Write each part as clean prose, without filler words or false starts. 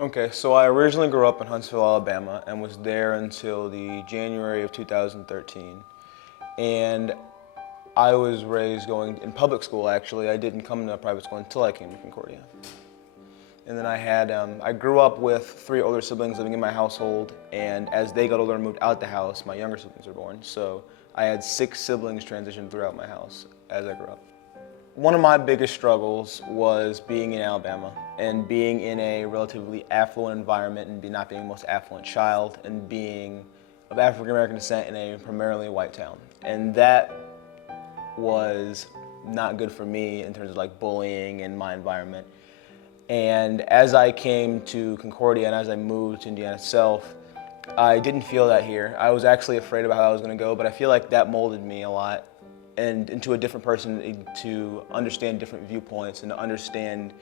Okay, so I originally grew up in Huntsville, Alabama, and was there until the January of 2013. And I was raised going in public school, actually. I didn't come to private school until I came to Concordia. And then I grew up with three older siblings living in my household, and as they got older and moved out the house, my younger siblings were born. So I had six siblings transition throughout my house as I grew up. One of my biggest struggles was being in Alabama and being in a relatively affluent environment and not being the most affluent child and being of African American descent in a primarily white town. And that was not good for me in terms of like bullying in my environment. And as I came to Concordia and as I moved to Indiana itself, I didn't feel that here. I was actually afraid about how I was going to go, but I feel like that molded me a lot and into a different person, to understand different viewpoints and to understand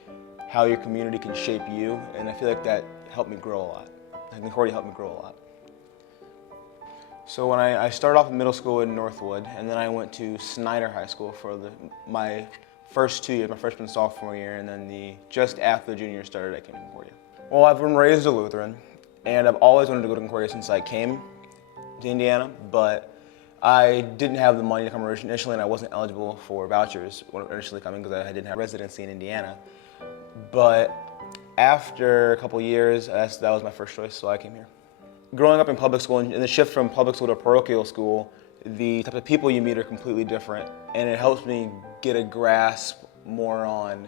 how your community can shape you. And I feel like that helped me grow a lot. And Concordia helped me grow a lot. So when I started off in middle school in Northwood, and then I went to Snyder High School for my first 2 years, my freshman and sophomore year, and then just after the junior year started, I came to Concordia. Well, I've been raised a Lutheran, and I've always wanted to go to Concordia since I came to Indiana, but I didn't have the money to come initially, and I wasn't eligible for vouchers when initially coming because I didn't have residency in Indiana. But after a couple years, that was my first choice, so I came here. Growing up in public school, and the shift from public school to parochial school, the type of people you meet are completely different, and it helps me get a grasp more on,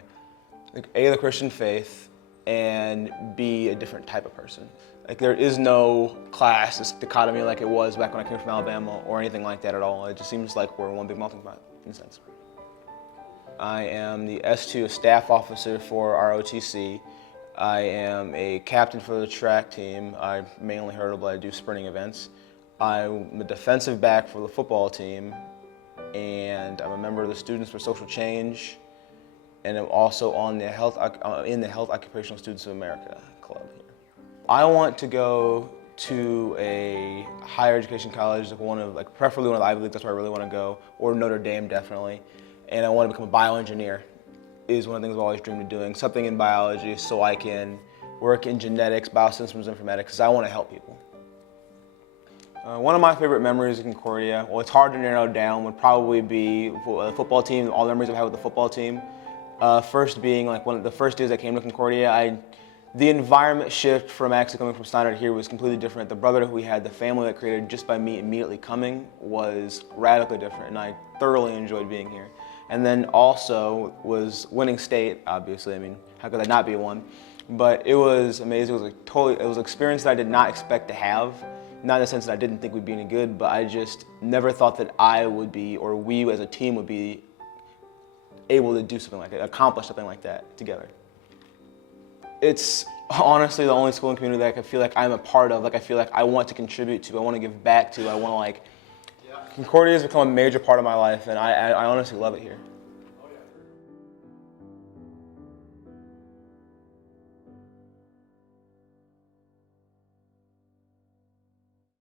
like, A, the Christian faith, and B, a different type of person. Like, there is no class this dichotomy like it was back when I came from Alabama or anything like that at all. It just seems like we're one big melting pot, in a sense. I am the S2 staff officer for ROTC. I am a captain for the track team. I mainly hurdle, but I do sprinting events. I'm a defensive back for the football team, and I'm a member of the Students for Social Change, and I'm also in the Health Occupational Students of America club here. I want to go to a higher education college, preferably one of the Ivy League, that's where I really want to go, or Notre Dame definitely, and I want to become a bioengineer. Is one of the things I've always dreamed of doing, something in biology so I can work in genetics, biosystems, informatics, because I want to help people. One of my favorite memories of Concordia, well, it's hard to narrow down, would probably be the football team, all the memories I've had with the football team. First being like one of the first days I came to Concordia, the environment shift from actually coming from Snyder to here was completely different. The brotherhood we had, the family that created just by me immediately coming was radically different, and I thoroughly enjoyed being here. And then also was winning state, obviously. I mean, how could I not be one? But it was amazing. It was an experience that I did not expect to have. Not in the sense that I didn't think we'd be any good, but I just never thought that I would be, or we as a team would be, able to do something like that, accomplish something like that together. It's honestly the only school and community that I feel like I'm a part of, like I feel like I want to contribute to, I want to give back to, Concordia has become a major part of my life, and I honestly love it here.